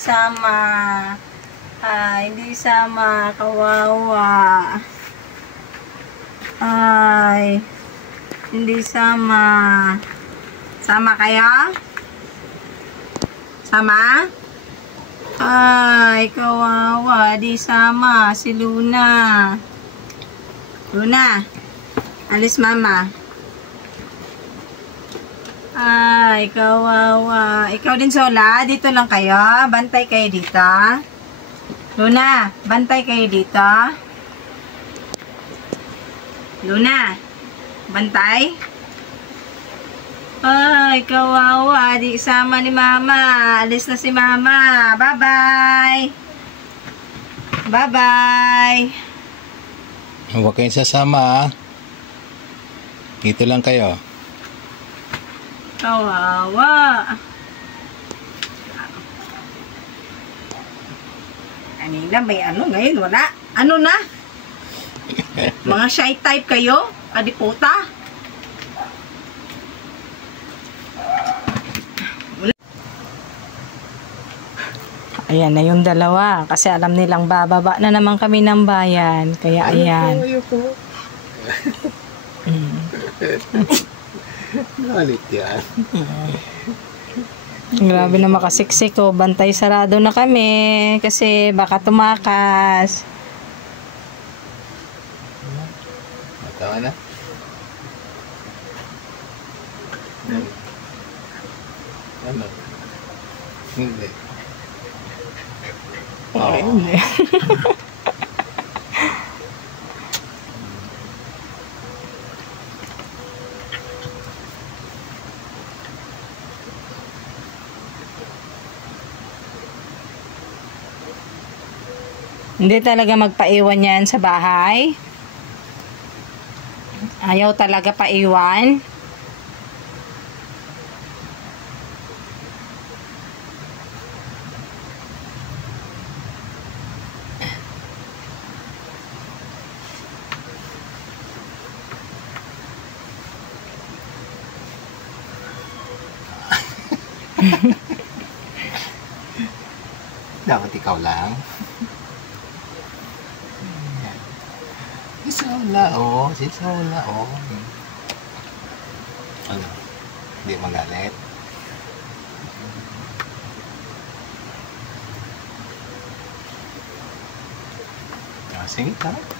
sama. Hindi sama. Kawawa. Ay, hindi sama. Sama kayo? Sama? Ay, kawawa. Di sama. Si Luna. Luna, alis mama. Ay, kawawa. Ikaw din, Sola. Dito lang kayo. Bantay kayo dito. Luna, bantay kayo dito. Luna, bantay. Ay, kawawa. Di sama ni mama. Alis na si mama. Bye-bye. Bye-bye. Huwag kayong sasama. Dito lang kayo. Kawawa. Kanina may ano, ngayon wala. Ano na? Mga shy type kayo? Kadiputa? Ayan na yung dalawa. Kasi alam nilang bababa na naman kami ng bayan. Kaya ayan. Ayoko. Galit yan. Grabe na makasiksik ko. Bantay sarado na kami. Kasi baka tumakas. Matawa na. Ano? Hindi. Ay, hindi. Hindi talaga magpaiwan yan sa bahay. Ayaw talaga paiwan. Dapat ikaw lang. Si Sola, oh. Si Sola, oh. Ano? Hindi magalit? Sige, tara.